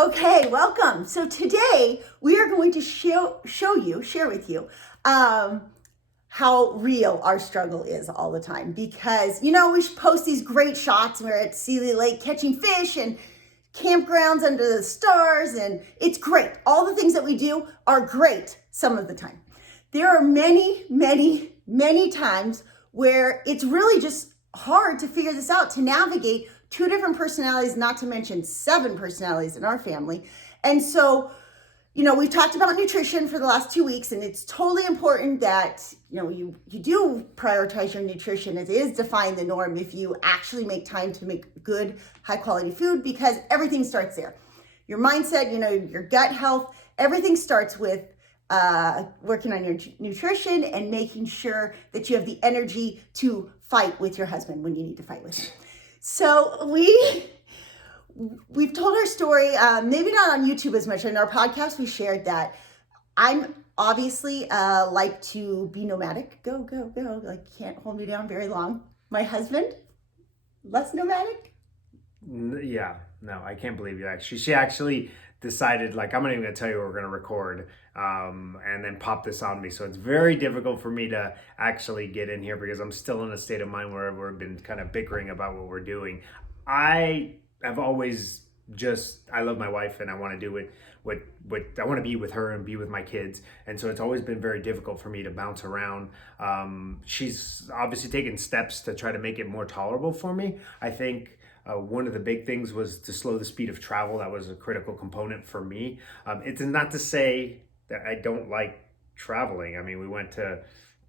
Okay, welcome. So today we are going to share with you how real our struggle is all the time. Because, we post these great shots. We're at Seeley Lake catching fish and campgrounds under the stars, and it's great. All the things that we do are great some of the time. There are many, many, many times where it's really just hard to figure this out, to navigate 2 different personalities, not to mention 7 personalities in our family. And so, we've talked about nutrition for the last 2 weeks, and it's totally important that, you do prioritize your nutrition. It is defying the norm if you actually make time to make good, high quality food, because everything starts there. Your mindset, your gut health, everything starts with working on your nutrition and making sure that you have the energy to fight with your husband when you need to fight with him. So we've told our story, maybe not on YouTube as much. In our podcast, we shared that I'm obviously like to be nomadic. Go. Like, can't hold me down very long. My husband, less nomadic. Yeah, no, I can't believe you. Actually, she actually decided, like, I'm not even gonna tell you we're gonna record, and then pop this on me. So it's very difficult for me to actually get in here because I'm still in a state of mind where we've been kind of bickering about what we're doing. I have always I love my wife and I want to do what I want to be with her and be with my kids. And so it's always been very difficult for me to bounce around. She's obviously taken steps to try to make it more tolerable for me. I think one of the big things was to slow the speed of travel. That was a critical component for me. It's not to say that I don't like traveling. I mean, we went to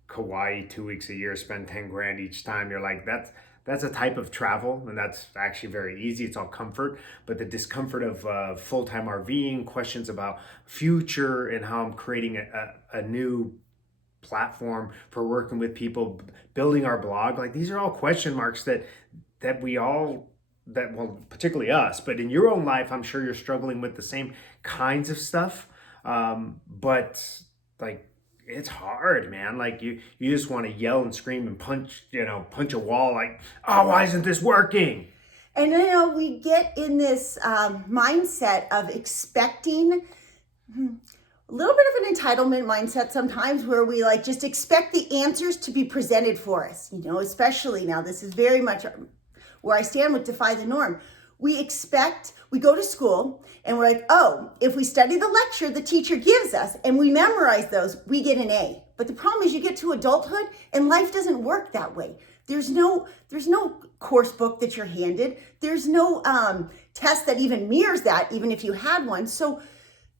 Kauai 2 weeks a year, spend 10 grand each time. You're like, that's a type of travel, and that's actually very easy. It's all comfort, but the discomfort of full-time RVing, questions about future and how I'm creating a new platform for working with people, building our blog. Like, these are all question marks that particularly us, but in your own life, I'm sure you're struggling with the same kinds of stuff. But like, it's hard, man. Like, you just want to yell and scream and punch a wall. Like, oh, why isn't this working? And we get in this mindset of expecting a little bit of an entitlement mindset sometimes, where we just expect the answers to be presented for us. Especially now, this is very much where I stand with Defy the Norm. We go to school and we're like, oh, if we study the lecture the teacher gives us and we memorize those, we get an A. But the problem is, you get to adulthood and life doesn't work that way. There's no course book that you're handed. There's no test that even mirrors that, even if you had one. So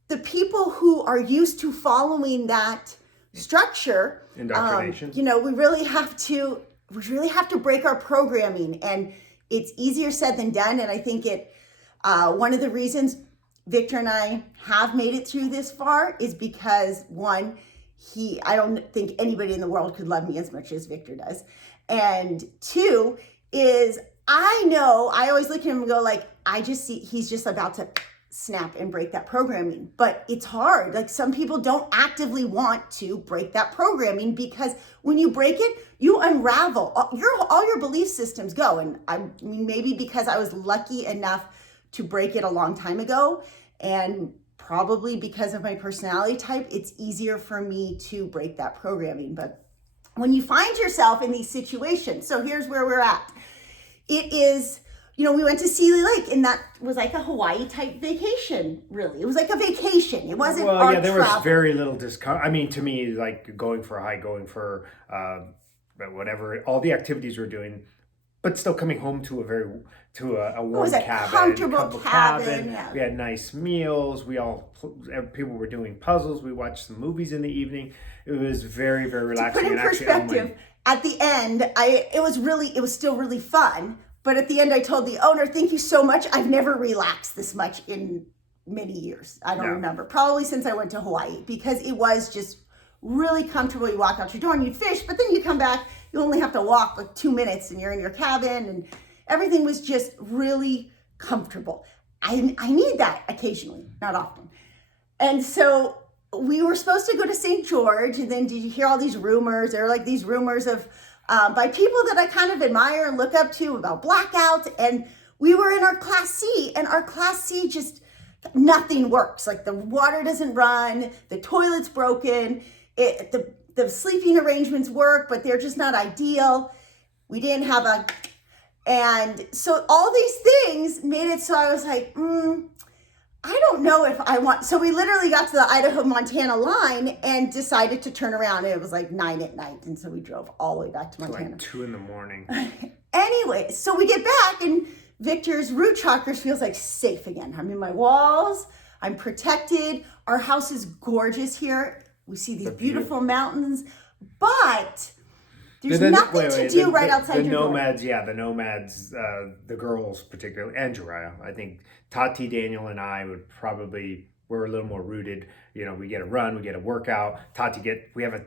the people who are used to following that structure, indoctrination, we really have to break our programming, and it's easier said than done. And I think one of the reasons Victor and I have made it through this far is because, one, I don't think anybody in the world could love me as much as Victor does. And 2 is, I always look at him and go, like, I just see he's just about to snap and break that programming. But it's hard. Like, some people don't actively want to break that programming, because when you break it, you unravel. All your belief systems go. And I mean, maybe because I was lucky enough to break it a long time ago, and probably because of my personality type, it's easier for me to break that programming. But when you find yourself in these situations, so here's where we're at. It is, we went to Seeley Lake, and that was like a Hawaii type vacation, really. It was like a vacation. It wasn't our there travel. was very little discomfort. I mean, to me, like, going for a hike, whatever, all the activities we're doing, but still coming home to a warm cabin, comfortable cabin. Yeah. We had nice meals. People were doing puzzles. We watched some movies in the evening. It was very, very relaxing. To put in perspective, at the end, it was still really fun. But at the end, I told the owner, thank you so much. I've never relaxed this much in many years. I don't remember. Probably since I went to Hawaii, because it was just really comfortable. You walk out your door and you fish, but then you come back, you only have to walk like 2 minutes and you're in your cabin, and everything was just really comfortable. I need that occasionally, not often. And so we were supposed to go to St. George, and then did you hear all these rumors? There were like these rumors of by people that I kind of admire and look up to about blackouts. And we were in our Class C, and our Class C just nothing works. Like the water doesn't run, the toilet's broken, the sleeping arrangements work, but they're just not ideal. We didn't have and so all these things made it so I was like, I don't know if I want, so we literally got to the Idaho-Montana line and decided to turn around, and it was like 9 at night, and so we drove all the way back to Montana. Like 2 a.m. Anyway, so we get back, and Victor's root chakras feels like safe again. I'm in my walls, I'm protected, our house is gorgeous here. We see these beautiful mountains, but there's nothing to do right outside your nomads, door. Yeah, the nomads, the girls particularly, and Jariah. I think Tati, Daniel, and I we're a little more rooted. You know, we get a run, we get a workout. We have a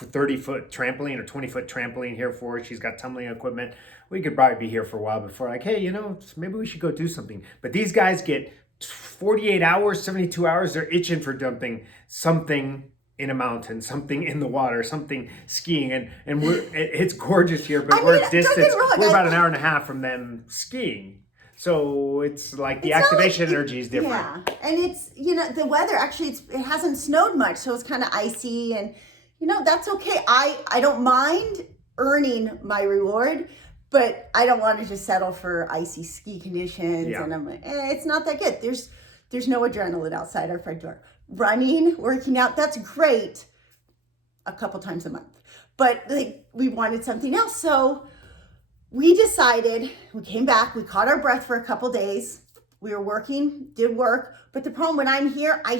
30-foot trampoline or 20-foot trampoline here for her. She's got tumbling equipment. We could probably be here for a while before, like, hey, maybe we should go do something. But these guys get 48 hours, 72 hours. They're itching for dumping something in a mountain, something in the water, something skiing, and it's gorgeous here, but we're a distance. We're about an hour and a half from them skiing, so it's like the activation energy is different. Yeah, and it's the weather. Actually, it hasn't snowed much, so it's kind of icy, and that's okay. I don't mind earning my reward, but I don't want to just settle for icy ski conditions. Yeah. And I'm like, it's not that good. There's no adrenaline outside our front door. Running, working out, that's great a couple times a month. But we wanted something else. So we decided, we came back, we caught our breath for a couple days. We were working, did work. But the problem when I'm here, I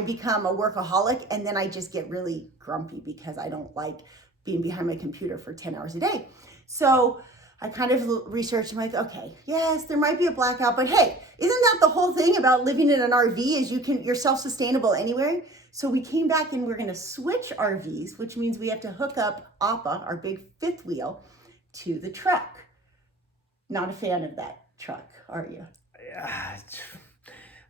become a workaholic, and then I just get really grumpy because I don't like being behind my computer for 10 hours a day. So I kind of researched, I'm like, okay, yes, there might be a blackout, but hey, isn't that the whole thing about living in an RV is you're self-sustainable anywhere? So we came back and we're gonna switch RVs, which means we have to hook up Appa, our big fifth wheel, to the truck. Not a fan of that truck, are you?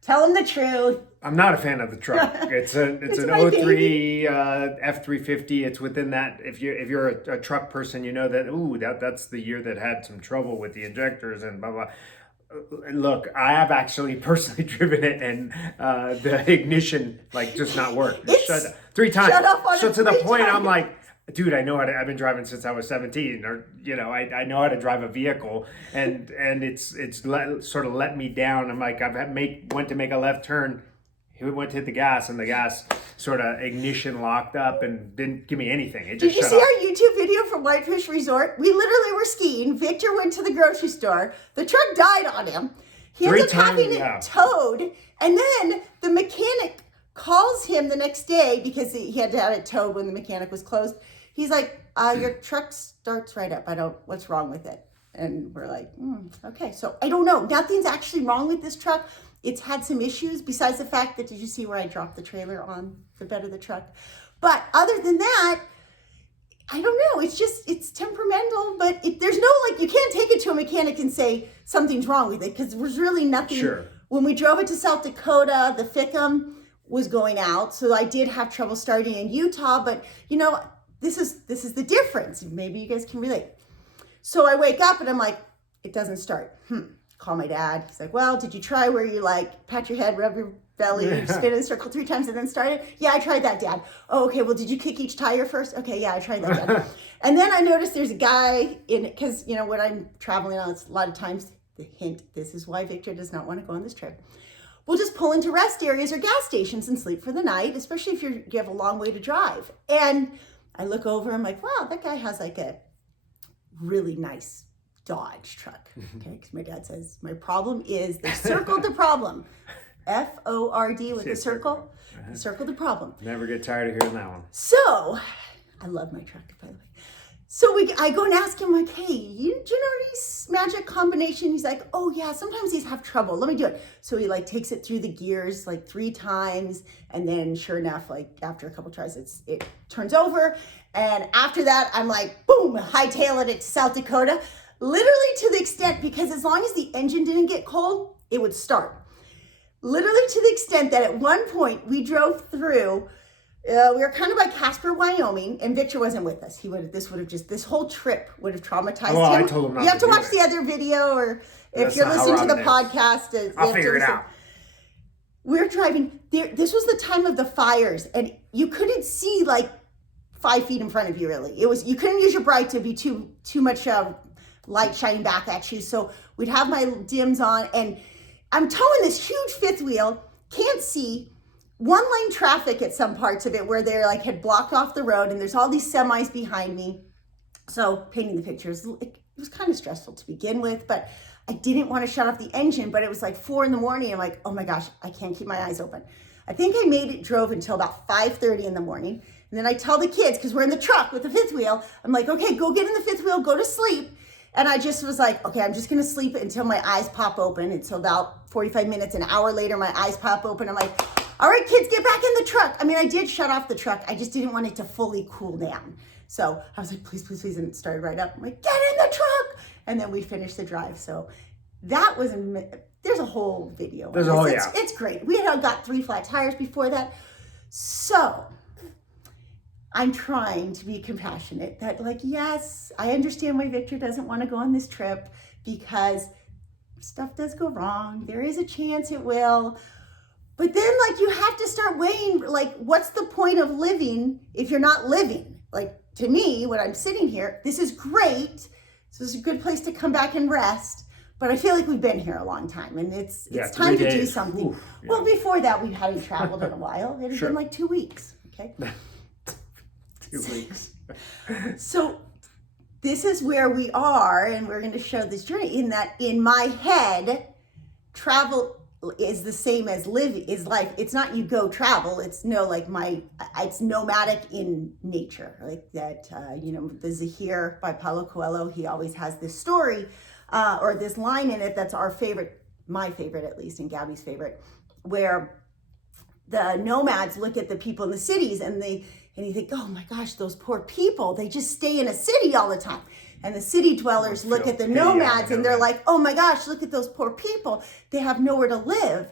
Tell them the truth. I'm not a fan of the truck. It's an 03 F350. It's within that. If you're a truck person, you know that's the year that had some trouble with the injectors and blah blah. Look, I have actually personally driven it, and the ignition just not work. Shut 3 times. Shut up on so it to the 3 point, times. I'm like, dude, I know how to. I've been driving since I was 17, or I know how to drive a vehicle, and it's sort of let me down. I'm like, went to make a left turn, he went to hit the gas, and the gas sort of ignition locked up and didn't give me anything. It just Did you see our YouTube video from Whitefish Resort? We literally were skiing. Victor went to the grocery store. The truck died on him. He ended up having it towed, and then the mechanic calls him the next day because he had to have it towed when the mechanic was closed. He's like, your truck starts right up. What's wrong with it? And we're like, okay. So I don't know. Nothing's actually wrong with this truck. It's had some issues besides the fact that, did you see where I dropped the trailer on the bed of the truck? But other than that, I don't know. It's temperamental, but there's no, you can't take it to a mechanic and say something's wrong with it because there's really nothing. Sure. When we drove it to South Dakota, the FICM was going out. So I did have trouble starting in Utah, but this is the difference. Maybe you guys can relate. So I wake up and I'm like, it doesn't start. Call my dad. He's like, well, did you try where you pat your head, rub your belly, spin in a circle 3 times and then start it? Yeah, I tried that, Dad. Oh, okay. Well, did you kick each tire first? Okay, yeah, I tried that, Dad. And then I noticed there's a guy in it, because when I'm traveling on, it's a lot of times the hint, this is why Victor does not want to go on this trip. We'll just pull into rest areas or gas stations and sleep for the night, especially if you have a long way to drive. And I look over, I'm like, wow, that guy has a really nice Dodge truck. Okay, because my dad says, my problem is they circled the problem. FORD with the circle. Circle the problem. Never get tired of hearing that one. So, I love my truck, by the way. So I go and ask him, hey, do you know his magic combination? He's like, oh yeah, sometimes these have trouble. Let me do it. So he takes it through the gears 3 times. And then sure enough, after a couple tries, it turns over. And after that, I'm like, boom, hightailing it to South Dakota. Literally to the extent, because as long as the engine didn't get cold, it would start. Literally to the extent that at one point we drove through, we were kind of by Casper, Wyoming, and Victor wasn't with us. This whole trip would have traumatized him. I told him not You have to watch it. the other video, or if you're listening to the podcast. I'll figure it out. we're driving there. This was the time of the fires, and you couldn't see like 5 feet in front of you. Really, you couldn't use your bright to be too much light shining back at you. So we'd have my dims on, and I'm towing this huge fifth wheel. Can't see, one lane traffic at some parts of it where they're like had blocked off the road, and there's all these semis behind me. So painting the pictures, it was kind of stressful to begin with, but I didn't want to shut off the engine. But it was like 4 a.m. I'm like, oh my gosh, I can't keep my eyes open. I think I drove until about 5:30 in the morning. And then I tell the kids, because we're in the truck with the fifth wheel, I'm like, okay, go get in the fifth wheel, go to sleep. And I just was like, okay, I'm just going to sleep until my eyes pop open. And so about 45 minutes, an hour later, my eyes pop open. I'm like, all right, kids, get back in the truck. I mean, I did shut off the truck. I just didn't want it to fully cool down. So I was like, please, please, please. And it started right up. I'm like, get in the truck. And then we finished the drive. So that was, there's a whole video. It's great. We had got 3 flat tires before that. So I'm trying to be compassionate that, like, yes, I understand why Victor doesn't want to go on this trip, because stuff does go wrong. There is a chance it will. But then, like, you have to start weighing, like, what's the point of living if you're not living? Like, to me, when I'm sitting here, this is great. This is a good place to come back and rest. But I feel like we've been here a long time, and it's time to do something. Ooh, yeah. Well, before that, we hadn't traveled in a while. It had been like 2 weeks, okay? 2 weeks. So this is where we are, and we're going to show this journey in that in my head, travel is the same as life. It's not you go travel. It's it's nomadic in nature. Like that, the Zahir by Paulo Coelho, he always has this story or this line in it that's our favorite, my favorite at least, and Gabby's favorite, where the nomads look at the people in the cities and you think, oh my gosh, those poor people, they just stay in a city all the time. And the city dwellers look at the nomads and they're like, oh my gosh, look at those poor people. They have nowhere to live.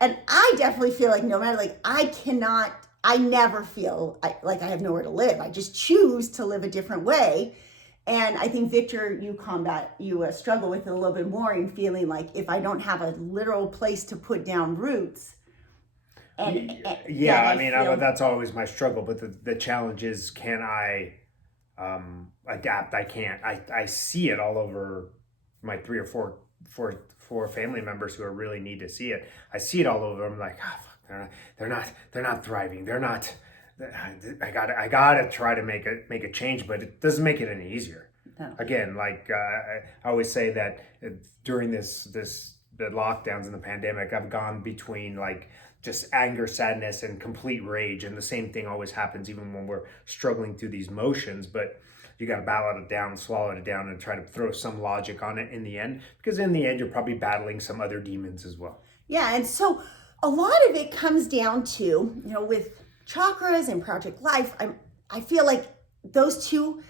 And I definitely feel like no matter, like I never feel like I have nowhere to live. I just choose to live a different way. And I think, Victor, you struggle with it a little bit more in feeling like if I don't have a literal place to put down roots. That's always my struggle. But the challenge is, can I adapt? I can't. I see it all over my 3 or 4 family members who really need to see it. I see it all over them. Like, they're not thriving. They're not. I gotta try to make a change, but it doesn't make it any easier. No. Again, like I always say that during the lockdowns and the pandemic, I've gone between like just anger, sadness, and complete rage, and the same thing always happens even when we're struggling through these motions. But you got to battle it down, swallow it down, and try to throw some logic on it in the end, because in the end you're probably battling some other demons as well. Yeah, and so a lot of it comes down to, with chakras and Project Life, I feel like those two,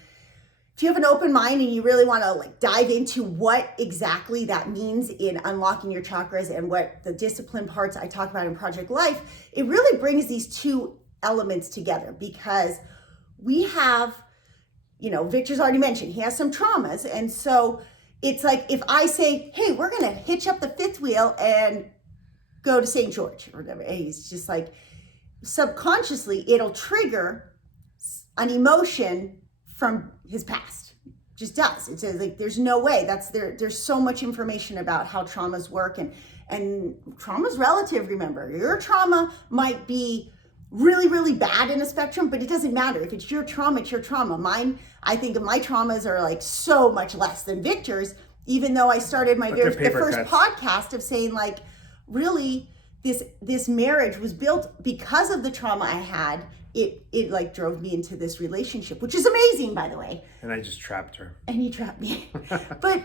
if you have an open mind and you really want to like dive into what exactly that means in unlocking your chakras and what the discipline parts I talk about in Project Life, it really brings these two elements together, because we have, Victor's already mentioned, he has some traumas. And so it's like, if I say, hey, we're going to hitch up the fifth wheel and go to St. George or whatever, he's just like, subconsciously it'll trigger an emotion from his past. Just does. It's like there's no way. There's so much information about how traumas work, and trauma's relative. Remember, your trauma might be really, really bad in a spectrum, but it doesn't matter. If it's your trauma, it's your trauma. I think of my traumas are like so much less than Victor's, even though I started the first podcast of saying like, really, this marriage was built because of the trauma I had. It like drove me into this relationship, which is amazing, by the way. And I just trapped her. And he trapped me. But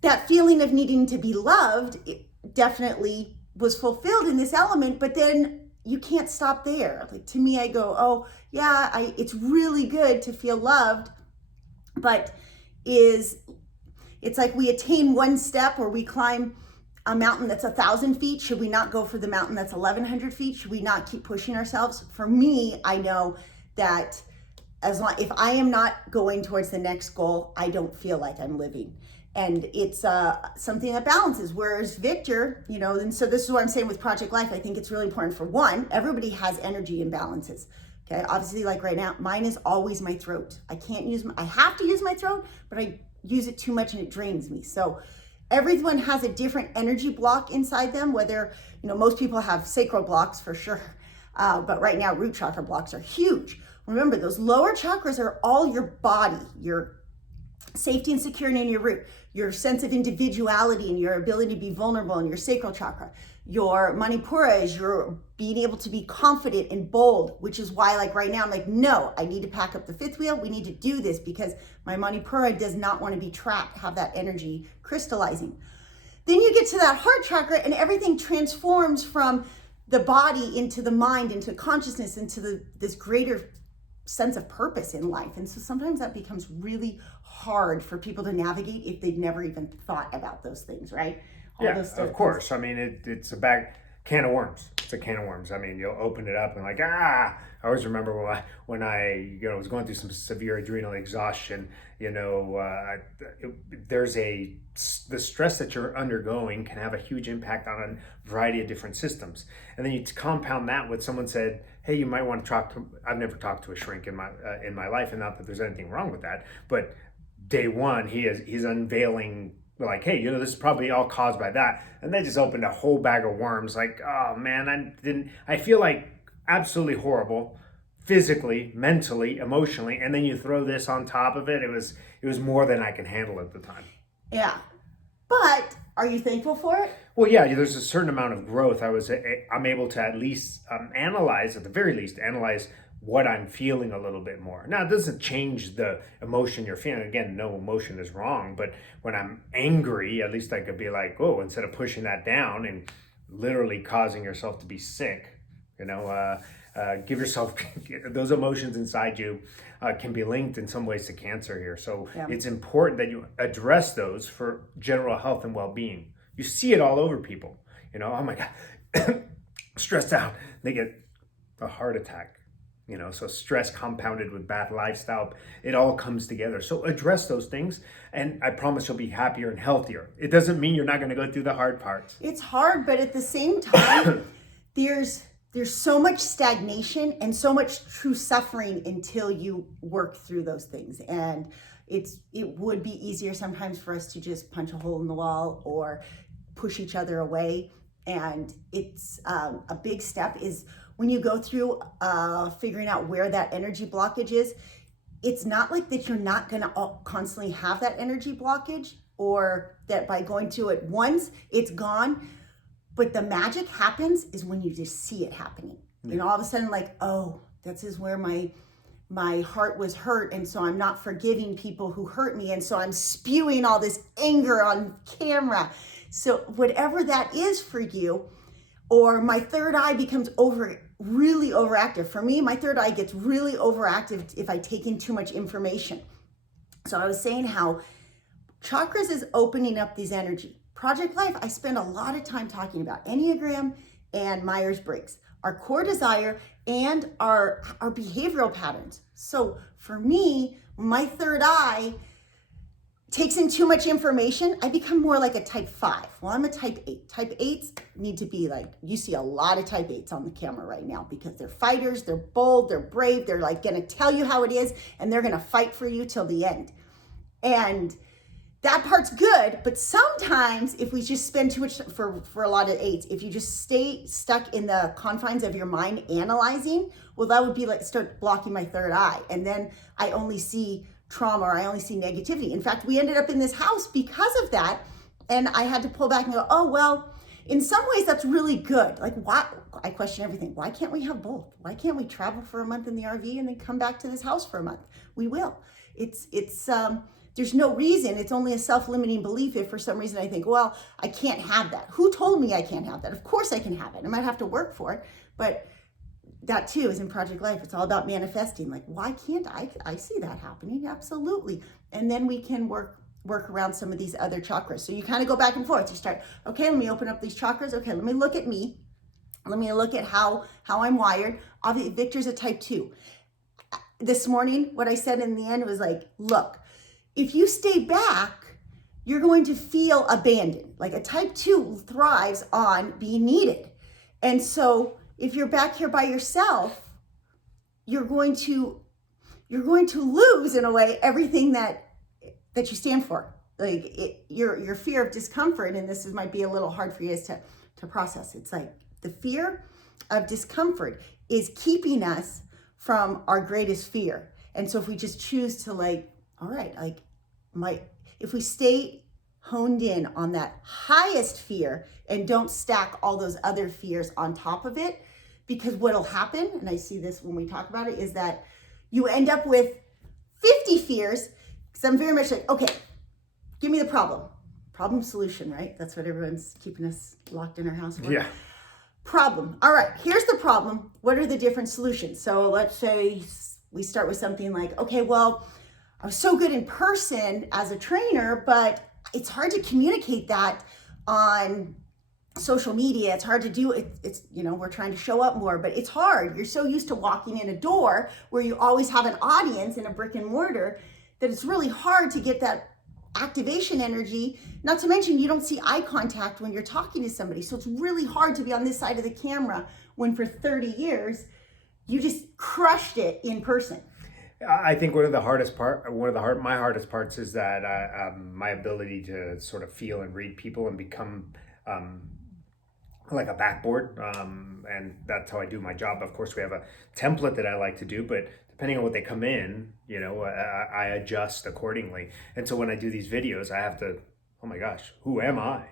that feeling of needing to be loved, it definitely was fulfilled in this element. But then you can't stop there. Like, to me, I go, oh yeah, it's really good to feel loved, but it's like we attain one step, or we climb a mountain that's 1,000 feet. Should we not go for the mountain that's 1,100 feet? Should we not keep pushing ourselves? For me, I know that if I am not going towards the next goal, I don't feel like I'm living. And it's something that balances. Whereas Victor, you know, and so this is what I'm saying with Project Life. I think it's really important for one, everybody has energy imbalances. Okay, obviously, like right now, mine is always my throat. I have to use my throat, but I use it too much and it drains me. So everyone has a different energy block inside them, whether, you know, most people have sacral blocks for sure. But right now, root chakra blocks are huge. Remember, those lower chakras are all your body, your safety and security in your root, your sense of individuality and your ability to be vulnerable in your sacral chakra. Your manipura is your being able to be confident and bold, which is why, like right now, I'm like, no, I need to pack up the fifth wheel. We need to do this because my manipura does not want to be trapped, have that energy crystallizing. Then you get to that heart chakra and everything transforms from the body into the mind, into consciousness, into this greater sense of purpose in life. And so sometimes that becomes really hard for people to navigate if they've never even thought about those things, right? Of course. I mean, it's a can of worms. It's a can of worms. I mean, you'll open it up and like, I always remember when I was going through some severe adrenal exhaustion, the stress that you're undergoing can have a huge impact on a variety of different systems. And then you compound that with someone said, hey, you might want to I've never talked to a shrink in my life, and not that there's anything wrong with that, but day one, he's unveiling like, hey, this is probably all caused by that. And they just opened a whole bag of worms. Like, oh man, I feel like absolutely horrible, physically, mentally, emotionally. And then you throw this on top of it. It was more than I can handle at the time. Yeah. But are you thankful for it? Well, yeah, there's a certain amount of growth. I'm able to at least analyze what I'm feeling a little bit more. Now, it doesn't change the emotion you're feeling. Again, no emotion is wrong, but when I'm angry, at least I could be like, oh, instead of pushing that down and literally causing yourself to be sick, give yourself, those emotions inside you can be linked in some ways to cancer here. So It's important that you address those for general health and well-being. You see it all over people, oh my God, stressed out, they get a heart attack. So stress compounded with bad lifestyle, it all comes together. So address those things, and I promise you'll be happier and healthier. It doesn't mean you're not going to go through the hard parts. It's hard, but at the same time, there's so much stagnation and so much true suffering until you work through those things. And it would be easier sometimes for us to just punch a hole in the wall or push each other away. And it's a big step is when you go through figuring out where that energy blockage is. It's not like that you're not going to constantly have that energy blockage, or that by going to it once, it's gone. But the magic happens is when you just see it happening. All of a sudden, like, oh, this is where my heart was hurt, and so I'm not forgiving people who hurt me, and so I'm spewing all this anger on camera. So whatever that is for you, or my third eye becomes really overactive. For me, my third eye gets really overactive if I take in too much information. So I was saying how chakras is opening up these energy. Project Life, I spend a lot of time talking about Enneagram and Myers-Briggs, our core desire and our behavioral patterns. So for me, my third eye takes in too much information, I become more like a type 5. Well, I'm a type 8. Type 8s need to be like, you see a lot of type 8s on the camera right now because they're fighters, they're bold, they're brave, they're like gonna tell you how it is, and they're gonna fight for you till the end. And that part's good, but sometimes if we just spend too much, for a lot of 8s, if you just stay stuck in the confines of your mind analyzing, well, that would be like start blocking my third eye. And then I only see trauma, or I only see negativity. In fact, we ended up in this house because of that. And I had to pull back and go, oh, well, in some ways that's really good. Like, why? I question everything. Why can't we have both? Why can't we travel for a month in the RV and then come back to this house for a month? We will. There's no reason. It's only a self-limiting belief if for some reason I think, well, I can't have that. Who told me I can't have that? Of course I can have it. I might have to work for it, but that too is in Project Life. It's all about manifesting. Like, why can't I see that happening? Absolutely. And then we can work around some of these other chakras. So you kind of go back and forth. You start, okay, let me open up these chakras. Okay, let me look at me. Let me look at how I'm wired. Obviously, Victor's a type 2. This morning, what I said in the end was like, look, if you stay back you're going to feel abandoned. Like a type 2 thrives on being needed. And so if you're back here by yourself, you're going to lose, in a way, everything that you stand for. Like your fear of discomfort, and might be a little hard for you guys to process. It's like the fear of discomfort is keeping us from our greatest fear. And so if we just choose to if we stay honed in on that highest fear and don't stack all those other fears on top of it, because what'll happen, and I see this when we talk about it, is that you end up with 50 fears, because I'm very much like, okay, give me the problem solution, right? That's what everyone's keeping us locked in our house for. Yeah. Problem. All right, here's the problem. What are the different solutions? So let's say we start with something like, okay, well, I was so good in person as a trainer, but it's hard to communicate that on social media. It's hard to do it. It's, we're trying to show up more, but it's hard. You're so used to walking in a door where you always have an audience in a brick and mortar that it's really hard to get that activation energy. Not to mention, you don't see eye contact when you're talking to somebody. So it's really hard to be on this side of the camera when for 30 years, you just crushed it in person. I think my hardest parts is that my ability to sort of feel and read people and become like a backboard, and that's how I do my job. Of course, we have a template that I like to do, but depending on what they come in, I adjust accordingly. And so when I do these videos, I have to, oh my gosh, who am I?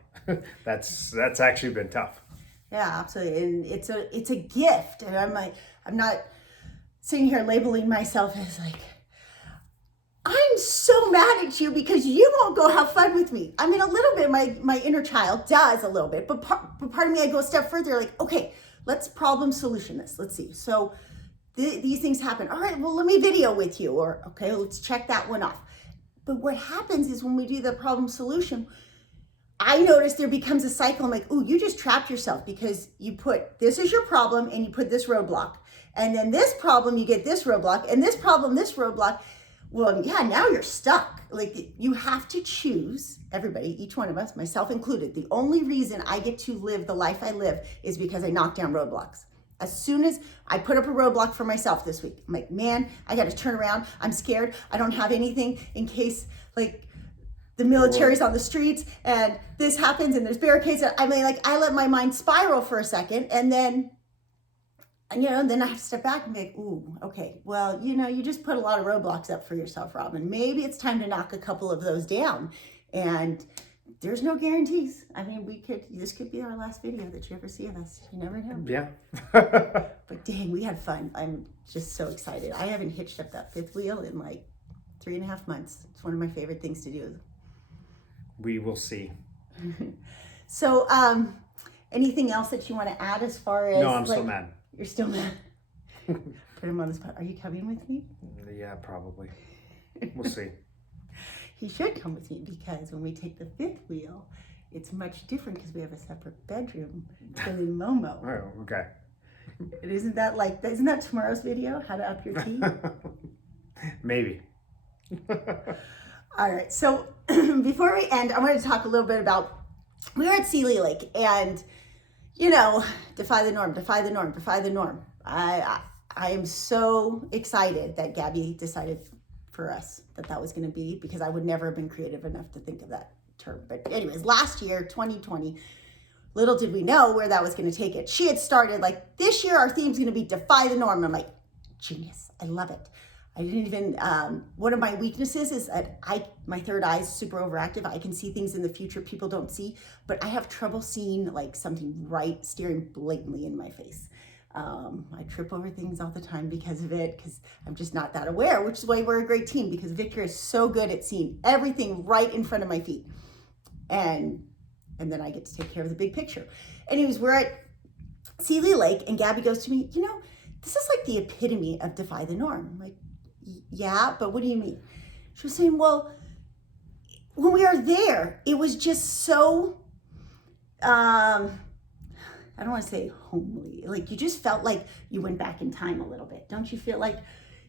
That's actually been tough. Yeah, absolutely, and it's a gift, and I'm not sitting here labeling myself as like, I'm so mad at you because you won't go have fun with me. I mean, a little bit, my inner child does a little bit, but part of me, I go a step further, like, okay, let's problem solution this. Let's see. So these things happen. All right, well, let me video with you, or okay, let's check that one off. But what happens is when we do the problem solution, I notice there becomes a cycle. I'm like, ooh, you just trapped yourself because you put, this is your problem and you put this roadblock. And then this problem, you get this roadblock, and this problem, this roadblock. Well, yeah, now you're stuck. Like, you have to choose, everybody, each one of us, myself included. The only reason I get to live the life I live is because I knock down roadblocks. As soon as I put up a roadblock for myself this week, I'm like, man, I got to turn around. I'm scared. I don't have anything in case, like, the military's on the streets and this happens and there's barricades. I mean, like, I let my mind spiral for a second, and then then I have to step back and be like, ooh, okay, well, you just put a lot of roadblocks up for yourself, Robin. Maybe it's time to knock a couple of those down. And there's no guarantees. I mean, this could be our last video that you ever see of us. You never know. Yeah. But dang, we had fun. I'm just so excited. I haven't hitched up that fifth wheel in like 3.5 months. It's one of my favorite things to do. We will see. So, anything else that you want to add as far as? No, I'm still mad. You're still mad? Put him on the spot. Are you coming with me? Yeah, probably. We'll see. He should come with me, because when we take the fifth wheel, it's much different because we have a separate bedroom in Momo. Oh, okay. Isn't that tomorrow's video? How to up your tea? Maybe. All right. So before we end, I want to talk a little bit about, we were at Seeley Lake, and defy the norm, defy the norm, defy the norm. I am so excited that Gabby decided for us that was going to be, because I would never have been creative enough to think of that term. But anyways, last year, 2020, little did we know where that was going to take it. She had started like, this year our theme's going to be defy the norm. I'm like, genius. I love it. I didn't even, one of my weaknesses is that my third eye is super overactive. I can see things in the future people don't see, but I have trouble seeing like something staring blatantly in my face. I trip over things all the time because of it, because I'm just not that aware, which is why we're a great team, because Victor is so good at seeing everything right in front of my feet. And then I get to take care of the big picture. Anyways, we're at Seeley Lake, and Gabby goes to me, this is like the epitome of defy the norm. I'm like, yeah, but what do you mean? She was saying, well, when we were there, it was just so, I don't want to say homely, like you just felt like you went back in time a little bit. Don't you feel like,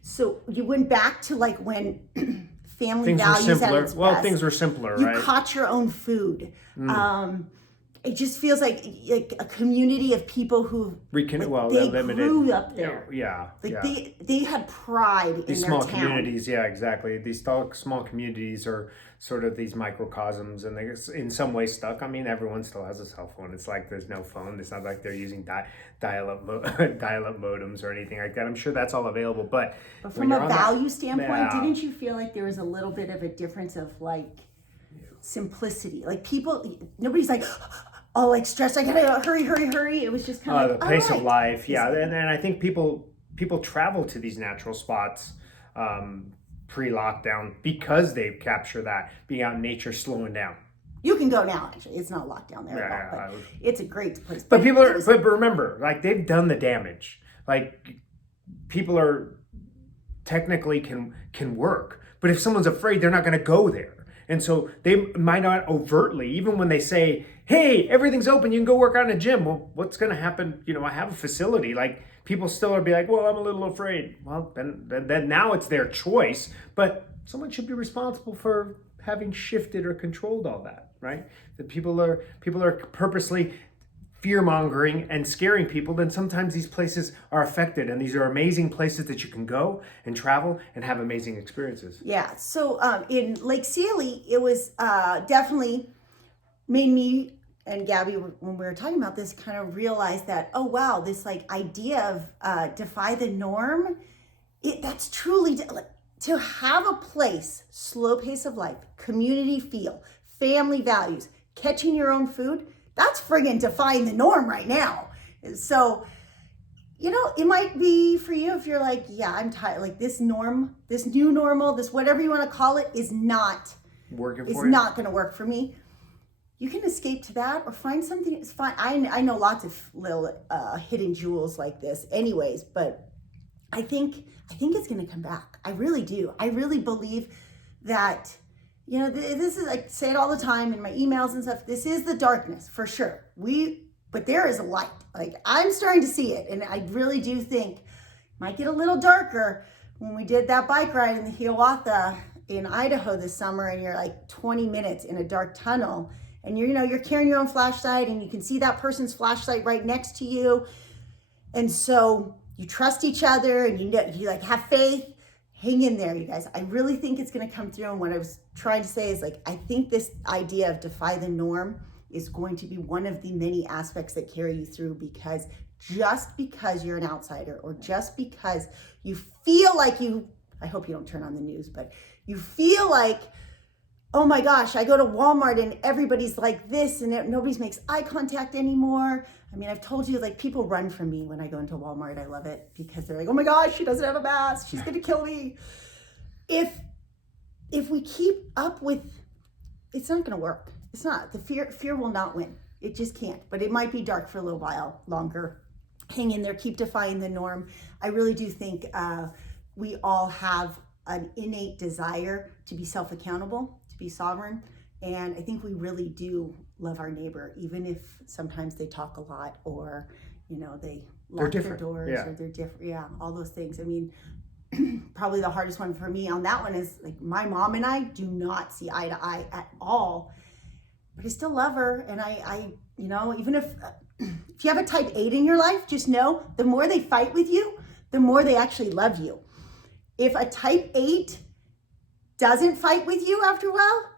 so you went back to like when family Things were values at simpler. its Well, best. things were simpler, You right? caught your own food. It just feels like a community of people who they limited. grew up there. Yeah, Like yeah. they had pride in These their small town. communities, yeah, exactly. These small communities are sort of these microcosms, and they're in some ways stuck. I mean, everyone still has a cell phone. It's like there's no phone. It's not like they're using dial-up modems or anything like that. I'm sure that's all available, but from a value standpoint, yeah. didn't you feel like there was a little bit of a difference of like simplicity? Like people, nobody's like, oh, like stressed. I gotta hurry. It was just kind of the pace of life, yeah. And I think people travel to these natural spots pre-lockdown because they capture that being out in nature, slowing down. You can go now. Actually, it's not locked down there Yeah, at all. But it's a great place. But people are. But remember, like they've done the damage. Like people are technically can work, but if someone's afraid, they're not going to go there. And so they might not overtly, even when they say, hey, everything's open, you can go work out in a gym. Well, what's going to happen? You know, I have a facility. Like people still are be like, well, I'm a little afraid. Well, then now it's their choice. But someone should be responsible for having shifted or controlled all that, right? That people are purposely fear-mongering and scaring people, then sometimes these places are affected, and these are amazing places that you can go and travel and have amazing experiences. Yeah, so in Lake Seeley, it was definitely made me and Gabby, when we were talking about this, kind of realize that, oh wow, this like idea of defy the norm, that's truly, to have a place, slow pace of life, community feel, family values, catching your own food, that's friggin' defying the norm right now. So, you know, it might be for you if you're like, yeah, I'm tired. Like this norm, this new normal, this whatever you want to call it is not working for you. It's not going to work for me. You can escape to that or find something that's fine. I know lots of little hidden jewels like this anyways, but I think it's going to come back. I really do. I really believe that, you know, this is, I say it all the time in my emails and stuff. This is the darkness for sure. But there is a light. Like I'm starting to see it. And I really do think it might get a little darker when we did that bike ride in the Hiawatha in Idaho this summer. And you're like 20 minutes in a dark tunnel and you're carrying your own flashlight and you can see that person's flashlight right next to you. And so you trust each other and you like have faith. Hang in there, you guys. I really think it's going to come through. And what I was trying to say is like, I think this idea of defy the norm is going to be one of the many aspects that carry you through, because just because you're an outsider or just because you feel like I hope you don't turn on the news, but you feel like, oh my gosh, I go to Walmart and everybody's like this and nobody makes eye contact anymore. I mean, I've told you, like, people run from me when I go into Walmart. I love it because they're like, oh my gosh, she doesn't have a mask. She's going to kill me. If we keep up with, it's not going to work. It's not. The fear will not win. It just can't. But it might be dark for a little while longer. Hang in there. Keep defying the norm. I really do think we all have an innate desire to be self-accountable, to be sovereign. And I think we really do love our neighbor, even if sometimes they talk a lot or, you know, they lock their doors or they're different. Yeah, all those things. I mean, probably the hardest one for me on that one is like my mom and I do not see eye to eye at all, but I still love her. And I you know, even if you have a type 8 in your life, just know the more they fight with you, the more they actually love you. If a type 8 doesn't fight with you after a while,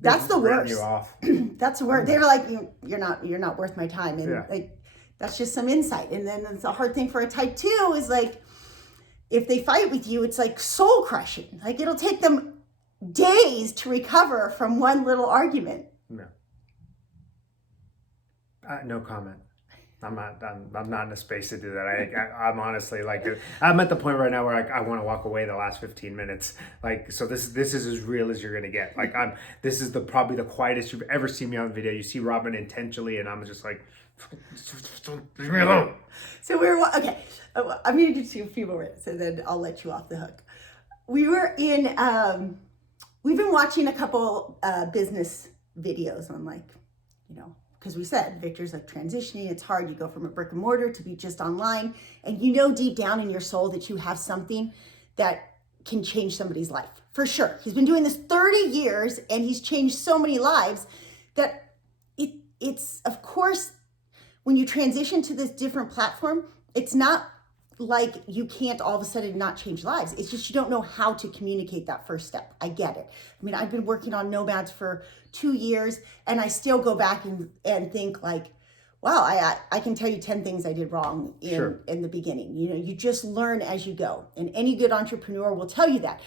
that's the worst. You off. That's the worst. They're like, you're not worth my time. And like, that's just some insight. And then it's a hard thing for a type 2 is like, if they fight with you, it's like soul crushing. Like it'll take them days to recover from one little argument. No. No comment. I'm not in a space to do that. I'm honestly like, I'm at the point right now where I want to walk away the last 15 minutes. Like, so this is as real as you're going to get. Like this is probably the quietest you've ever seen me on the video. You see Robin intentionally and I'm just like, leave me alone. So okay. I'm going to do a few more minutes and then I'll let you off the hook. We were in, we've been watching a couple business videos on like, you know, because we said Victor's like transitioning, it's hard. You go from a brick and mortar to be just online. And you know deep down in your soul that you have something that can change somebody's life, for sure. He's been doing this 30 years and he's changed so many lives that it's, of course, when you transition to this different platform, it's not like you can't all of a sudden not change lives. It's just you don't know how to communicate that first step. I get it. I mean, I've been working on Nomads for 2 years and I still go back and think like, wow, I can tell you 10 things I did wrong in the beginning. You know, you just learn as you go. And any good entrepreneur will tell you that.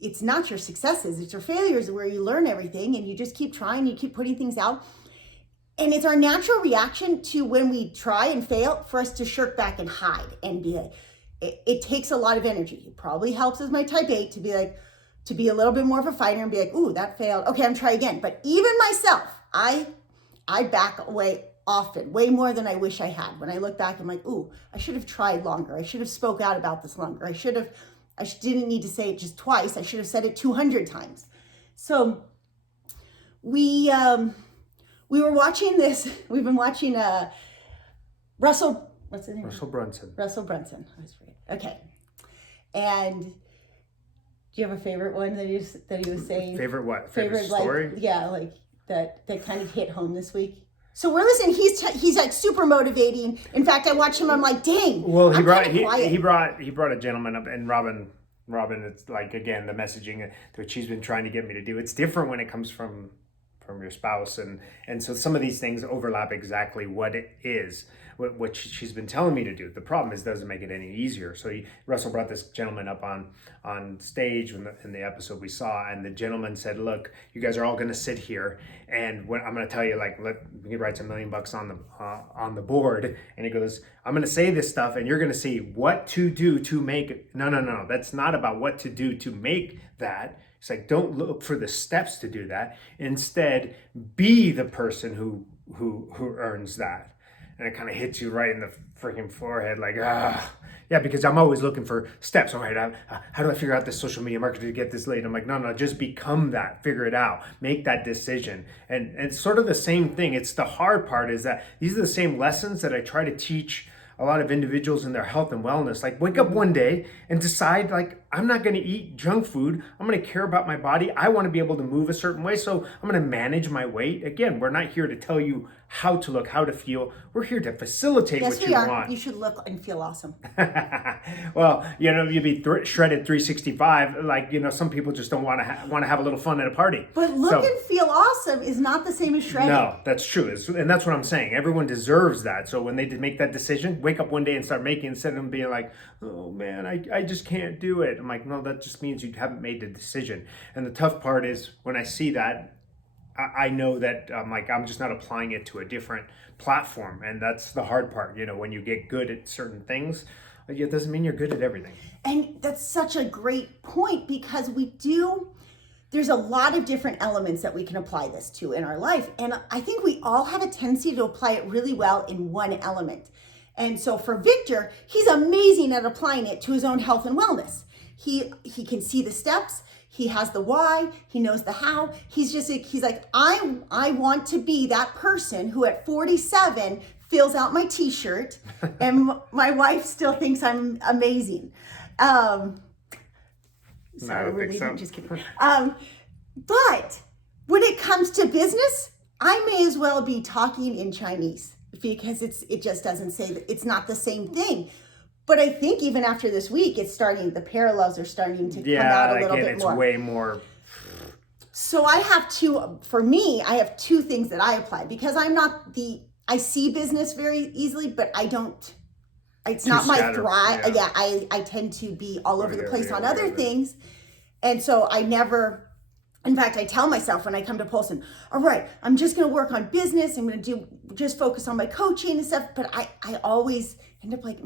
It's not your successes, it's your failures where you learn everything and you just keep trying, you keep putting things out. And it's our natural reaction to when we try and fail for us to shirk back and hide and be like, it takes a lot of energy. It probably helps as my type 8 to be like, to be a little bit more of a fighter and be like, ooh, that failed. Okay, I'm try again. But even myself, I back away often, way more than I wish I had. When I look back, I'm like, ooh, I should have tried longer. I should have spoke out about this longer. I didn't need to say it just twice. I should have said it 200 times. So we were watching this. We've been watching Russell. What's his name? Russell Brunson. Russell Brunson. I was right. Okay. And do you have a favorite one that he was saying? Favorite what? Favorite story? Like, yeah, like that kind of hit home this week. So we're listening. He's like super motivating. In fact, I watched him. I'm like, dang. Well, he brought a gentleman up, and Robin. It's like, again, the messaging that she's been trying to get me to do. It's different when it comes from your spouse, and so some of these things overlap exactly what it is, what she's been telling me to do. The problem is it doesn't make it any easier. So Russell brought this gentleman up on stage in the episode we saw, and the gentleman said, look, you guys are all going to sit here, and when I'm going to tell you, like, he writes $1 million on the board, and he goes, I'm going to say this stuff, and you're going to see what to do to make. No, that's not about what to do to make that. It's like, don't look for the steps to do that. Instead, be the person who earns that. And it kind of hits you right in the freaking forehead, like, yeah, because I'm always looking for steps. All right, how do I figure out this social media marketing to get this lead? I'm like, no, just become that, figure it out, make that decision. And it's sort of the same thing. It's the hard part is that these are the same lessons that I try to teach a lot of individuals in their health and wellness. Like, wake up one day and decide, like, I'm not going to eat junk food. I'm going to care about my body. I want to be able to move a certain way, so I'm going to manage my weight. Again, we're not here to tell you how to look, how to feel. We're here to facilitate what you want. You should look and feel awesome. Well, you'd be shredded 365. Like, some people just don't want to have a little fun at a party. But look and feel awesome is not the same as shredded. No, that's true. And that's what I'm saying. Everyone deserves that. So when they make that decision, wake up one day and start making, instead of them being like, oh man, I just can't do it. I'm like, no, that just means you haven't made the decision. And the tough part is when I see that, I know that I'm just not applying it to a different platform. And that's the hard part. When you get good at certain things, it doesn't mean you're good at everything. And that's such a great point, because there's a lot of different elements that we can apply this to in our life. And I think we all have a tendency to apply it really well in one element. And so for Victor, he's amazing at applying it to his own health and wellness. He can see the steps. He has the why, he knows the how. He's like, I want to be that person who at 47 fills out my t-shirt and my wife still thinks I'm amazing. Sorry, we're leaving, just kidding. But when it comes to business, I may as well be talking in Chinese, because it just doesn't say that, it's not the same thing. But I think even after this week, the parallels are starting to come out a little bit more. It's way more. So I have two things that I apply, because I see business very easily, but it's not my thrive. Yeah, I tend to be all over the place on other things. And so in fact, I tell myself when I come to Polson, all right, I'm just going to work on business. I'm going to just focus on my coaching and stuff. But I always end up like,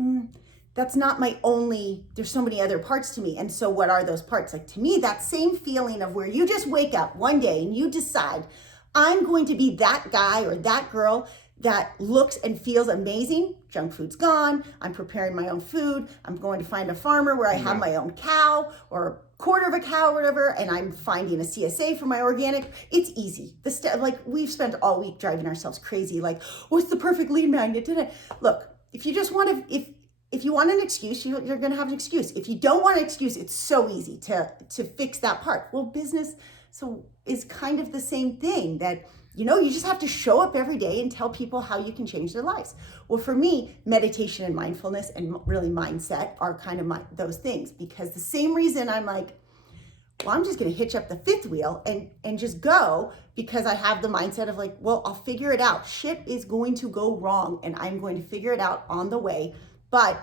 that's not my only, there's so many other parts to me. And so what are those parts? Like, to me, that same feeling of where you just wake up one day and you decide, I'm going to be that guy or that girl that looks and feels amazing. Junk food's gone. I'm preparing my own food. I'm going to find a farmer where I have my own cow or a quarter of a cow or whatever, and I'm finding a CSA for my organic. It's easy. We've spent all week driving ourselves crazy. Like, what's the perfect lead magnet? Look, if you just want to, if you want an excuse, you're going to have an excuse. If you don't want an excuse, it's so easy to fix that part. Well, business is kind of the same thing, that you just have to show up every day and tell people how you can change their lives. Well, for me, meditation and mindfulness and really mindset are kind of those things, because the same reason I'm like, well, I'm just going to hitch up the fifth wheel and just go, because I have the mindset of like, well, I'll figure it out. Shit is going to go wrong and I'm going to figure it out on the way. But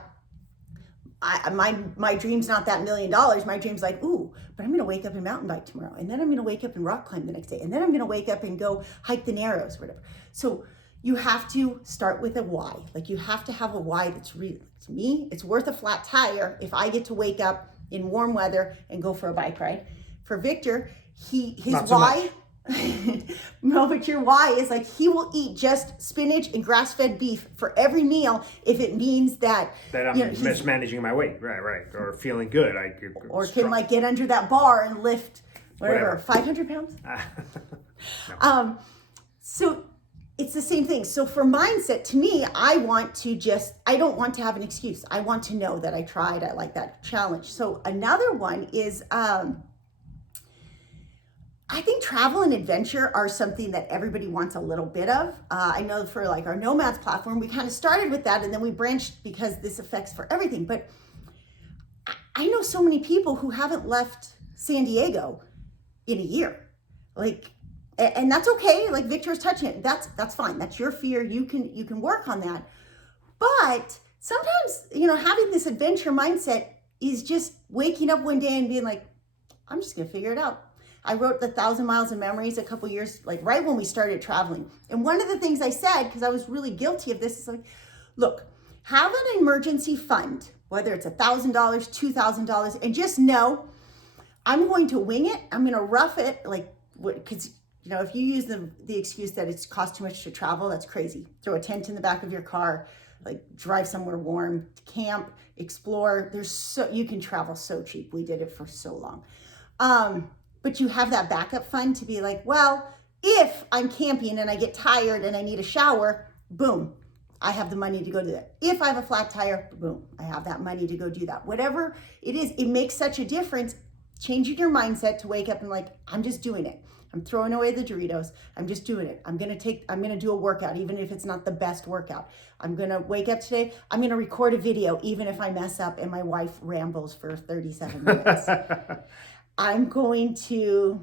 my dream's not that $1 million. My dream's like, ooh, but I'm going to wake up and mountain bike tomorrow. And then I'm going to wake up and rock climb the next day. And then I'm going to wake up and go hike the Narrows, whatever. So you have to start with a why. Like, you have to have a why that's real. To me, it's worth a flat tire if I get to wake up in warm weather and go for a bike ride. For Victor, his why, no, but your why is like, he will eat just spinach and grass-fed beef for every meal if it means that I'm mismanaging my weight, right, or feeling good. Or can like get under that bar and lift whatever. 500 pounds. No. So it's the same thing. So for mindset, to me, I don't want to have an excuse. I want to know that I tried. I like that challenge. So another one is, I think travel and adventure are something that everybody wants a little bit of. I know for like our Nomads platform, we kind of started with that and then we branched because this affects for everything. But I know so many people who haven't left San Diego in a year. Like, and that's okay. Like Victor's touching it. That's fine. That's your fear. You can work on that. But sometimes, having this adventure mindset is just waking up one day and being like, I'm just going to figure it out. I wrote the 1,000 Miles of Memories a couple years, like right when we started traveling. And one of the things I said, because I was really guilty of this, is like, look, have an emergency fund, whether it's $1,000, $2,000, and just know I'm going to wing it. I'm going to rough it, like, because if you use the excuse that it's cost too much to travel, that's crazy. Throw a tent in the back of your car, like drive somewhere warm, camp, explore. You can travel so cheap. We did it for so long. But you have that backup fund to be like, well, if I'm camping and I get tired and I need a shower, boom, I have the money to go do that. If I have a flat tire, boom, I have that money to go do that. Whatever it is, it makes such a difference. Changing your mindset to wake up and like, I'm just doing it. I'm throwing away the Doritos. I'm just doing it. I'm going to do a workout, even if it's not the best workout. I'm going to wake up today. I'm going to record a video, even if I mess up and my wife rambles for 37 minutes. I'm going to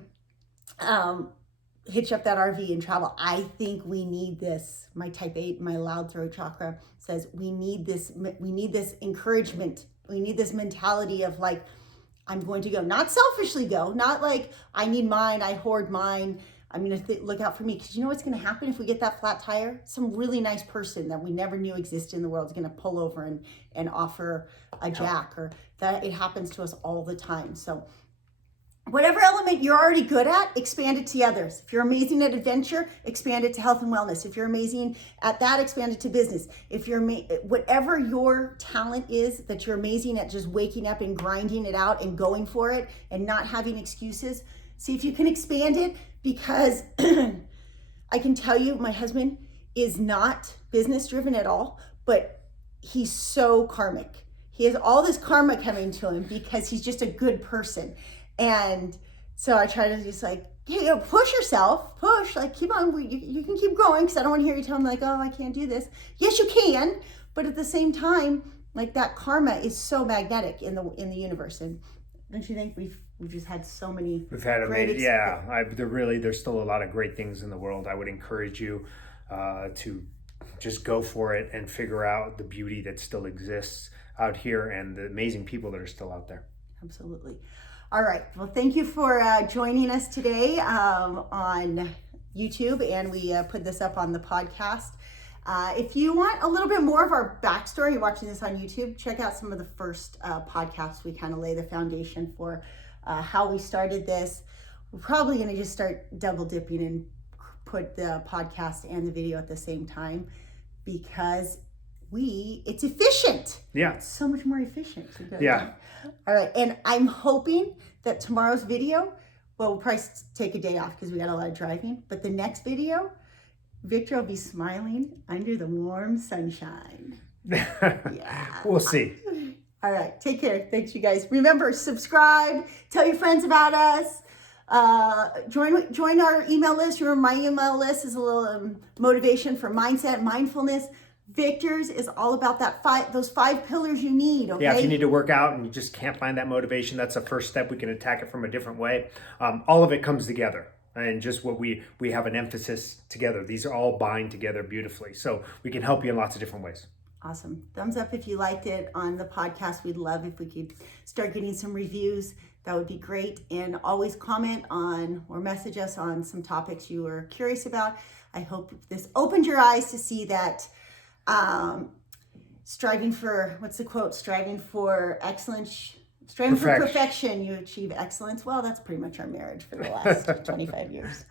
hitch up that RV and travel. I think we need this. My type 8, my loud throat chakra says we need this encouragement. We need this mentality of like, I'm going to go, not selfishly go, not like I need mine, I hoard mine. I'm going to look out for me, because you know what's going to happen if we get that flat tire? Some really nice person that we never knew existed in the world is going to pull over and offer a jack, or that. It happens to us all the time. So whatever element you're already good at, expand it to others. If you're amazing at adventure, expand it to health and wellness. If you're amazing at that, expand it to business. If you're whatever your talent is, that you're amazing at just waking up and grinding it out and going for it and not having excuses, see if you can expand it, because I can tell you my husband is not business driven at all, but he's so karmic. He has all this karma coming to him because he's just a good person. And so I try to just like, push yourself, like, keep on, you can keep growing, because I don't want to hear you tell me like, oh, I can't do this. Yes, you can, but at the same time, like, that karma is so magnetic in the universe. And don't you think we've just had so many great there's still a lot of great things in the world. I would encourage you to just go for it and figure out the beauty that still exists out here and the amazing people that are still out there. Absolutely. All right. Well, thank you for joining us today on YouTube, and we put this up on the podcast. If you want a little bit more of our backstory, you're watching this on YouTube, check out some of the first podcasts. We kind of lay the foundation for how we started this. We're probably going to just start double dipping and put the podcast and the video at the same time, because it's efficient. Yeah. It's so much more efficient. Yeah. All right. And I'm hoping that tomorrow's video, we'll probably take a day off because we got a lot of driving, but the next video, Victor will be smiling under the warm sunshine. Yeah. We'll see. All right. Take care. Thanks, you guys. Remember, subscribe. Tell your friends about us. Join our email list. Remember, my email list is a little motivation for mindset, mindfulness. Victor's is all about those 5 pillars you need. Okay. Yeah, if you need to work out and you just can't find that motivation, that's the first step. We can attack it from a different way. All of it comes together. And just what we have an emphasis together. These are all bind together beautifully. So we can help you in lots of different ways. Awesome. Thumbs up if you liked it on the podcast. We'd love if we could start getting some reviews. That would be great. And always comment on or message us on some topics you are curious about. I hope this opened your eyes to see that striving for, what's the quote? Striving for excellence, striving for perfection, you achieve excellence. Well, that's pretty much our marriage for the last 25 years.